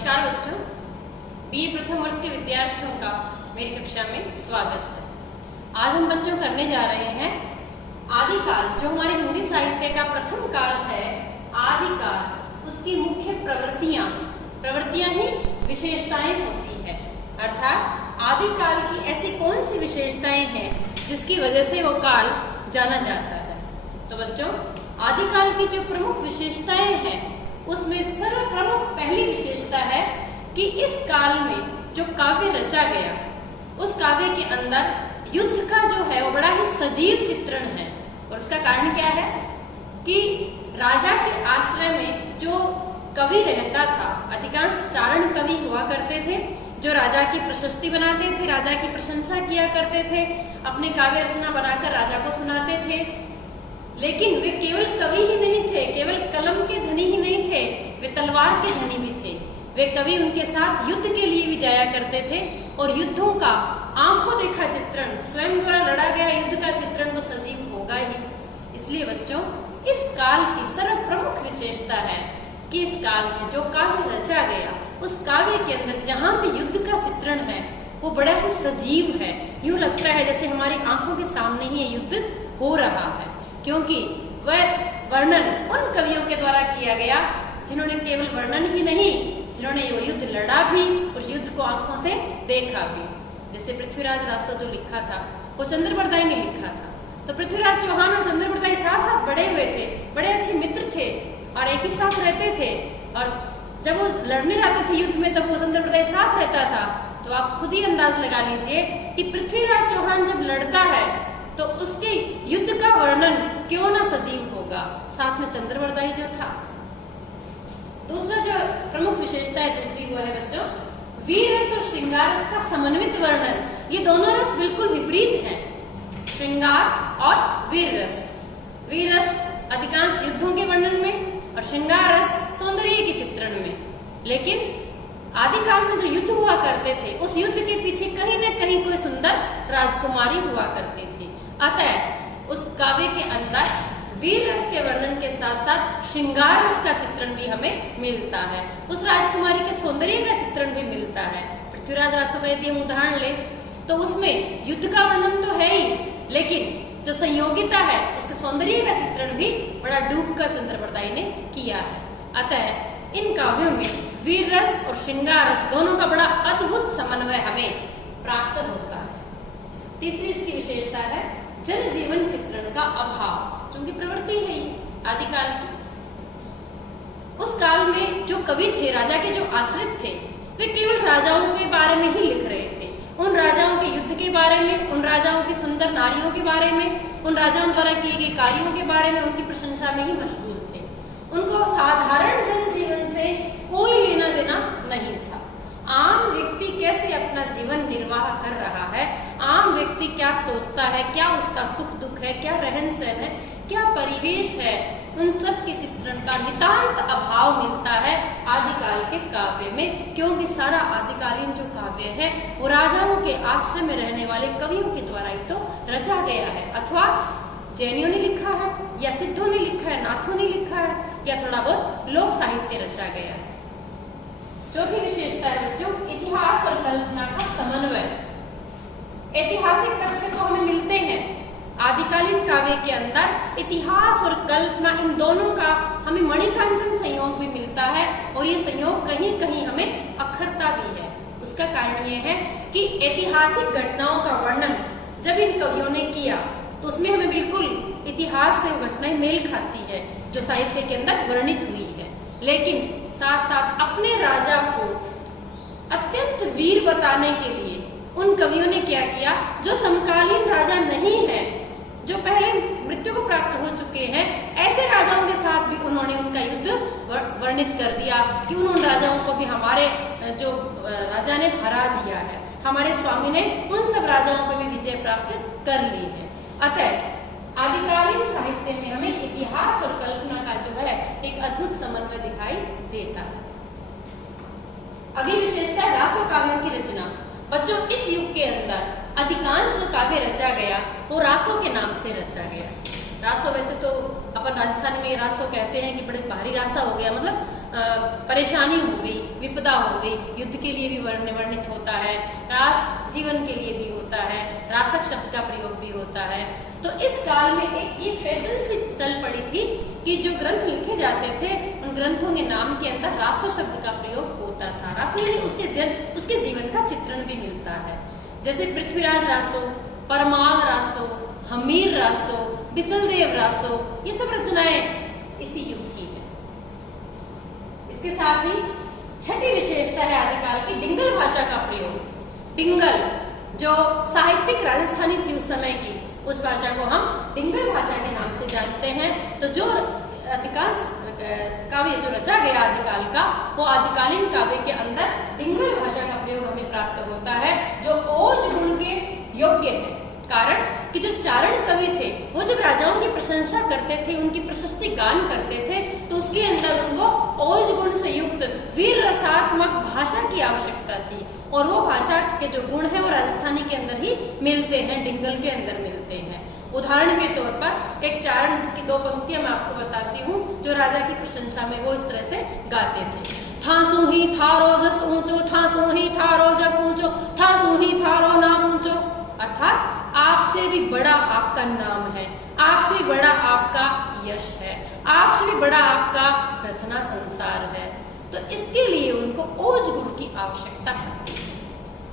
नमस्कार बच्चों, बीए प्रथम वर्ष के विद्यार्थियों का मेरी कक्षा में स्वागत है। आज हम बच्चों करने जा रहे हैं आदिकाल, जो हमारे हिंदी साहित्य का प्रथम काल है। आदिकाल, उसकी मुख्य प्रवृत्तियां ही विशेषताएं होती है। अर्थात आदिकाल की ऐसी कौन सी विशेषताएं हैं जिसकी वजह से वो काल जाना जाता है। तो बच्चों, आदिकाल की जो प्रमुख विशेषताएं हैं उसमें सर्वप्रमुख पहली विशेषता है कि इस काल में जो काव्य रचा गया, उस काव्य के अंदर युद्ध का जो है वो बड़ा ही सजीव चित्रण है। और उसका कारण क्या है कि राजा के आश्रय में जो कवि रहता था, अधिकांश चारण कवि हुआ करते थे, जो राजा की प्रशस्ति बनाते थे, राजा की प्रशंसा किया करते थे, अपने काव्य रचना बनाकर राजा को सुनाते थे। लेकिन वे केवल कवि ही नहीं थे, केवल कलम के धनी ही नहीं थे, वे तलवार के धनी भी थे। वे कवि उनके साथ युद्ध के लिए भी जाया करते थे और युद्धों का आंखों देखा चित्रण, स्वयं द्वारा लड़ा गया युद्ध का चित्रण तो सजीव होगा ही। इसलिए बच्चों, इस काल की सर्वप्रमुख विशेषता है कि इस काल में जो काव्य रचा गया, उस काव्य के अंदर जहां भी युद्ध का चित्रण है वो बड़ा ही सजीव है। यूं लगता है जैसे हमारी आंखों के सामने ही ये युद्ध हो रहा है, क्योंकि वह वर्णन उन कवियों के द्वारा किया गया जिन्होंने केवल वर्णन ही नहीं, जिन्होंने वो युद्ध लड़ा भी और युद्ध को आंखों से देखा भी। जैसे पृथ्वीराज रासो जो लिखा था वो चंद्रबरदाई ने लिखा था। तो पृथ्वीराज चौहान और चंद्रबरदाई साथ साथ बड़े हुए थे, बड़े अच्छे मित्र थे और एक ही साथ रहते थे। और जब वो लड़ने जाते थे युद्ध में, तब वो चंद्रबरदाई साथ रहता था। तो आप खुद ही अंदाज लगा लीजिए कि पृथ्वीराज चौहान जब लड़ता है तो उसके युद्ध का वर्णन क्यों ना सजीव होगा, साथ में चंद्रबरदाई जो था। दूसरा जो प्रमुख विशेषता है दूसरी, वो है बच्चों वीर रस और श्रृंगार रस का समन्वित वर्णन। ये दोनों रस बिल्कुल विपरीत हैं, श्रृंगार और वीर रस। वीर रस अधिकांश युद्धों के वर्णन में और श्रृंगार रस सौंदर्य के चित्रण में। लेकिन आदिकाल में जो युद्ध हुआ करते थे, उस युद्ध के पीछे कहीं न कहीं कोई सुंदर राजकुमारी हुआ करती थी। अतः उस काव्य के अंदर वीर रस के वर्णन के साथ साथ श्रृंगार रस का चित्रण भी हमें मिलता है, उस राजकुमारी के सौंदर्य का चित्रण भी मिलता है। पृथ्वीराज रासो का यदि हम उदाहरण ले तो उसमें युद्ध का वर्णन तो है ही, लेकिन जो संयोगिता है उसके सौंदर्य का चित्रण भी बड़ा डूब कर चंद्रबरदाई ने किया है। अतः इन काव्यों में वीर रस और श्रृंगार रस दोनों का बड़ा अद्भुत समन्वय हमें प्राप्त होता है। तीसरी इसकी विशेषता है जन जीवन चित्रण का अभाव, क्योंकि प्रवृत्ति है ही आदिकाल की। उस काल में जो कवि थे, राजा के जो आश्रित थे, वे केवल राजाओं के बारे में ही लिख रहे थे। उन राजाओं के युद्ध के बारे में, उन राजाओं की सुंदर नारियों के बारे में, उन राजाओं द्वारा किए गए कार्यों के बारे में, उनकी प्रशंसा में ही मशगूल थे। उनको साधारण जनजीवन से कोई लेना देना नहीं था। आम व्यक्ति कैसे अपना जीवन निर्वाह कर रहा है, आम व्यक्ति क्या सोचता है, क्या उसका सुख दुख है, क्या रहन सहन है, क्या परिवेश है, उन सब के चित्रण का नितांत अभाव मिलता है आदिकाल के काव्य में। क्योंकि सारा आदिकालीन जो काव्य है वो राजाओं के आश्रय में रहने वाले कवियों के द्वारा ही तो रचा गया है, अथवा जैनियों ने लिखा है, या सिद्धों ने लिखा है, नाथों ने लिखा है, या थोड़ा बहुत लोक साहित्य रचा गया है। चौथी विशेषता है बच्चों इतिहास और कल्पना का समन्वय। ऐतिहासिक तथ्य तो हमें मिलते हैं आदिकालीन काव्य के अंदर, इतिहास और कल्पना इन दोनों का हमें मणिकांचन संयोग भी मिलता है, और ये संयोग कहीं कहीं हमें अखरता भी है। उसका कारण ये है कि ऐतिहासिक घटनाओं का वर्णन जब इन कवियों ने किया तो उसमें हमें बिल्कुल इतिहास से वो घटनाएं मेल खाती है जो साहित्य के अंदर वर्णित हुई है। लेकिन साथ साथ अपने राजा को अत्यंत वीर बताने के लिए उन कवियों ने क्या किया, जो समकालीन राजा नहीं है, जो पहले मृत्यु को प्राप्त हो चुके हैं, ऐसे राजाओं के साथ भी उन्होंने उनका युद्ध वर्णित कर दिया कि उन राजाओं को भी हमारे जो राजा ने हरा दिया है, हमारे स्वामी ने उन सब राजाओं पर भी विजय प्राप्त कर ली है। अतः आदिकालीन साहित्य में हमें इतिहास और कल्पना का जो है एक अद्भुत समन्वय दिखाई देता है। अगली विशेषता है रासो काव्यों की रचना। बच्चों, इस युग के अंदर अधिकांश जो काव्य रचा गया वो रासों के नाम से रचा गया। रासो वैसे तो अपन राजस्थान में रासो कहते हैं कि बड़े भारी रासा हो गया, मतलब परेशानी हो गई, विपदा हो गई, युद्ध के लिए भी वर्णित होता है, रास जीवन के लिए भी होता है, रासक शब्द का प्रयोग भी होता है। तो इस काल में एक ये फैशन सी चल पड़ी थी कि जो ग्रंथ लिखे जाते थे उन ग्रंथों के नाम के अंदर रासो शब्द का प्रयोग होता था। रासो यानी उसके जीवन का चित्रण भी मिलता है, जैसे पृथ्वीराज रासो, परमाल रासो, हमीर रासो, बिसलदेव रासो, ये सब रचनाएं इसी युग की है। इसके साथ ही छठी विशेषता है आदिकाल की डिंगल भाषा का प्रयोग। डिंगल जो साहित्यिक राजस्थानी थी उस समय की, उस भाषा को हम डिंगल भाषा के नाम से जानते हैं। तो जो अधिकांश काव्य जो रचा गया आदिकाल का, वो आदिकालीन काव्य के अंदर डिंगल भाषा का प्रयोग हमें प्राप्त होता है, जो ओज गुण के योग्य है। कारण कि जो चारण कवि थे वो जब राजाओं की प्रशंसा करते थे, उनकी प्रशस्ति गान करते थे, तो उसके अंदर उनको ओज गुण से युक्त वीर रसात्मक भाषा की आवश्यकता थी, और वो भाषा के जो गुण है वो राजस्थानी के अंदर ही मिलते हैं, डिंगल के अंदर मिलते हैं। उदाहरण के तौर पर एक चारण की 2 पंक्तियां मैं आपको बताती हूँ जो राजा की प्रशंसा में वो इस तरह से गाते थे। थासू ही थारो जस ऊंचो, थासू ही थारो जग ऊंचो, थासू ही थारो नाम ऊंचो। अर्थात आपसे भी बड़ा आपका नाम है, आपसे भी बड़ा आपका यश है, आपसे भी बड़ा आपका रचना संसार है। तो इसके लिए उनको ओज गुण की आवश्यकता है,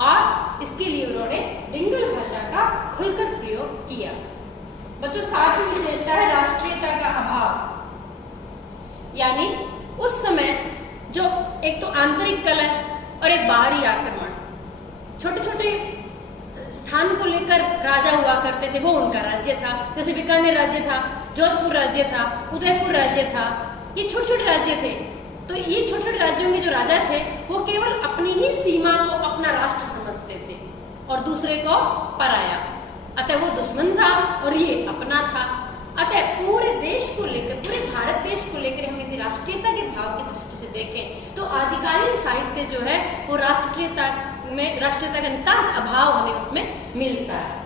और इसके लिए उन्होंने डिंगल भाषा का खुलकर प्रयोग किया। बच्चों, सातवीं विशेषता है राष्ट्रीयता का अभाव। यानी उस समय जो एक तो आंतरिक कलह और एक बाहरी आक्रमण, छोटे छोटे स्थान को लेकर राजा हुआ करते थे, वो उनका राज्य था। जैसे बीकानेर राज्य था, जोधपुर राज्य था, उदयपुर राज्य था, ये छोटे छोटे राज्य थे। तो ये छोटे छोटे राज्यों के जो राजा थे वो केवल अपनी ही सीमा को अपना राष्ट्र समझते थे और दूसरे को पराया। अतः वो दुश्मन था और ये अपना था। अतः पूरे देश को लेकर, पूरे भारत देश को लेकर हम यदि राष्ट्रीयता के भाव की दृष्टि से देखें तो आदिकालीन साहित्य जो है वो राष्ट्रीयता का नितांत अभाव हमें उसमें मिलता है।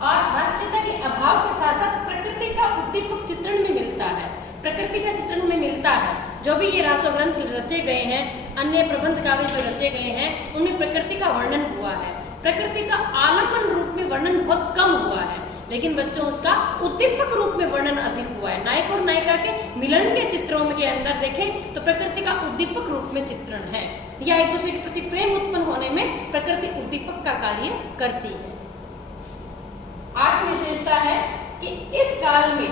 और राष्ट्रीयता के अभाव के साथ साथ प्रकृति का उद्दीपक चित्रण में मिलता है, प्रकृति का चित्रण हमें मिलता है। जो भी ये रासो ग्रंथ रचे गए हैं, अन्य प्रबंध काव्य जो रचे गए हैं, उनमें प्रकृति का वर्णन हुआ है। प्रकृति का आलम्बन रूप में वर्णन बहुत कम हुआ है, लेकिन बच्चों उसका उद्दीपक रूप में वर्णन अधिक हुआ है। नायक और नायिका के मिलन के चित्रों के अंदर देखें तो प्रकृति का उद्दीपक रूप में चित्रण है, या एक दूसरे के प्रति प्रेम उत्पन्न होने में प्रकृति उद्दीपक का कार्य करती है। आठवीं विशेषता है कि इस काल में,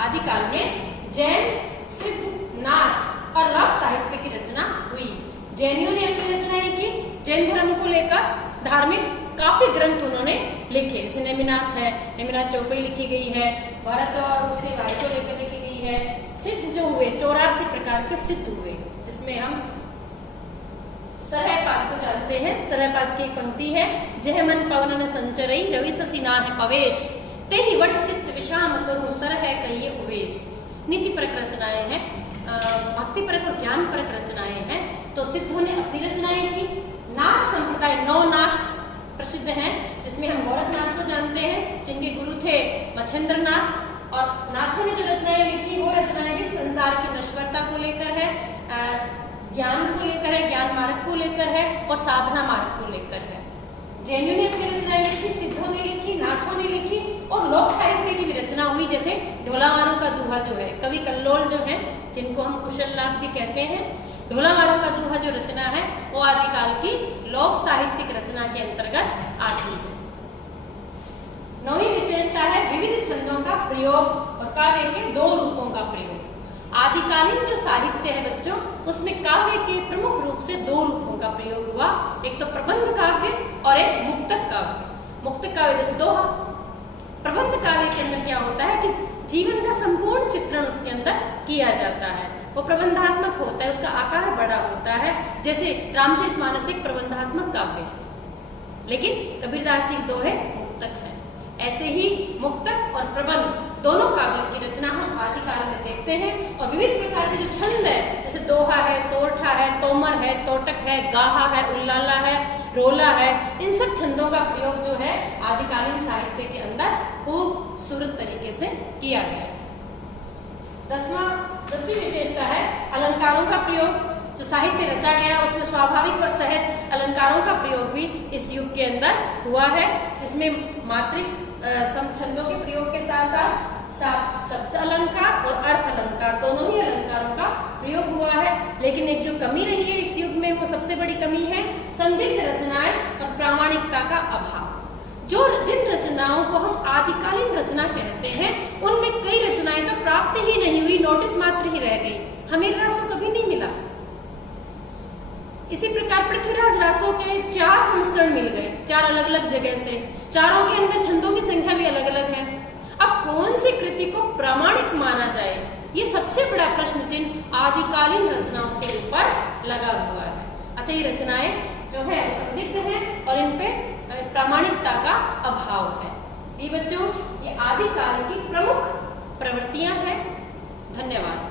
आदिकाल में जैन, सिद्ध, नाथ और लव साहित्य की रचना हुई। जैनियों ने अपनी रचनाएं की, जैन धर्म को लेकर धार्मिक काफी ग्रंथ उन्होंने लिखे। जैसे नेमिनाथ है, नेमिनाथ चौपाई लिखी गई है, भारत और उसके भाई को लेकर लिखी गई है। सिद्ध जो हुए 84 प्रकार के सिद्ध हुए, जिसमें हम सरहपाद को जानते हैं। सरहपाद की एक पंक्ति है, जह मन पवन संचरई रवि ससीना है पवेश, ते ही वट चित्त विषाम करूं सरह कहिए उवेश। नीति परक रचनाएं हैं, भक्ति परक और ज्ञान परक रचनाएं हैं। तो सिद्धों ने अपनी रचनाएं की। नाथ संप्रदाय 9 नाथ प्रसिद्ध हैं, जिसमें हम गोरखनाथ को जानते हैं, जिनके गुरु थे मच्छेंद्र नाथ। और नाथों ने जो रचनाएं लिखी वो रचनाएं भी संसार की नश्वरता को लेकर है, ज्ञान को लेकर है, ज्ञान मार्ग को लेकर है और साधना मार्ग को लेकर है। जैनियों ने अपनी रचनाएं लिखी, सिद्धों ने लिखी, नाथों ने लिखी, और लोक साहित्य की भी रचना हुई। जैसे ढोलामारू का दूहा जो है, कवि कल्लोल जो है, जिनको हम कुशल लाभ भी कहते हैं, ढोलामारू का दूहा जो रचना है वो आदिकाल की लोक साहित्यिक रचना के अंतर्गत आती है। 9वीं विशेषता है विविध छंदों का प्रयोग और काव्य के 2 रूपों का प्रयोग। आदिकालीन जो साहित्य है बच्चों, उसमें काव्य के प्रमुख रूप से 2 रूपों का प्रयोग हुआ। एक तो प्रबंध काव्य और एक मुक्तक काव्य। मुक्तक काव्य जैसे दोहा। प्रबंध काव्य के अंदर क्या होता है कि जीवन का संपूर्ण चित्रण उसके अंदर किया जाता है, वो प्रबंधात्मक होता है, उसका आकार बड़ा होता है। जैसे रामचरितमानस एक प्रबंधात्मक काव्य है, लेकिन कबीरदास जी दोहे मुक्तक है। ऐसे ही मुक्तक और प्रबंध दोनों काव्यों की रचना हम आदिकाल में देखते हैं। और विविध प्रकार के जो छंद है, जैसे दोहा है, सोरठा है, तोमर है, तोटक है, गाहा है, उल्लाला है, रोला है, इन सब छंदों का प्रयोग जो है आदिकालीन साहित्य के अंदर खूबसूरत तरीके से किया गया। 10वीं विशेषता है अलंकारों साहित्य रचा गया उसमें स्वाभाविक और सहज अलंकारों का प्रयोग भी इस युग के अंदर हुआ है, जिसमें मात्रिक छंदों के प्रयोग के साथ साथ शब्द अलंकार और अर्थ अलंकार दोनों ही अलंकारों का प्रयोग हुआ है। लेकिन एक जो कमी रही है इस युग में, वो सबसे बड़ी कमी है संदिग्ध रचनाएं और प्रामाणिकता का अभाव। जिन रचनाओं को हम आदिकालीन रचना कहते हैं, उनमें कई रचनाएं तो प्राप्त ही नहीं हुई, नोटिस मात्र ही रह गई, हमें रासो कभी नहीं मिला। इसी प्रकार पृथ्वीराज रासो के 4 संस्करण मिल गए, 4 अलग अलग जगह से, चारों के अंदर छंदों की संख्या भी अलग अलग है। अब कौन सी कृति को प्रामाणिक माना जाए, ये सबसे बड़ा प्रश्न चिन्ह आदिकालीन रचनाओं के ऊपर लगा हुआ है। अतः ये रचनाएं जो है संदिग्ध है और इन पे प्रामाणिकता का अभाव है। ये बच्चों, ये आदिकाल की प्रमुख प्रवृत्तियां हैं। धन्यवाद।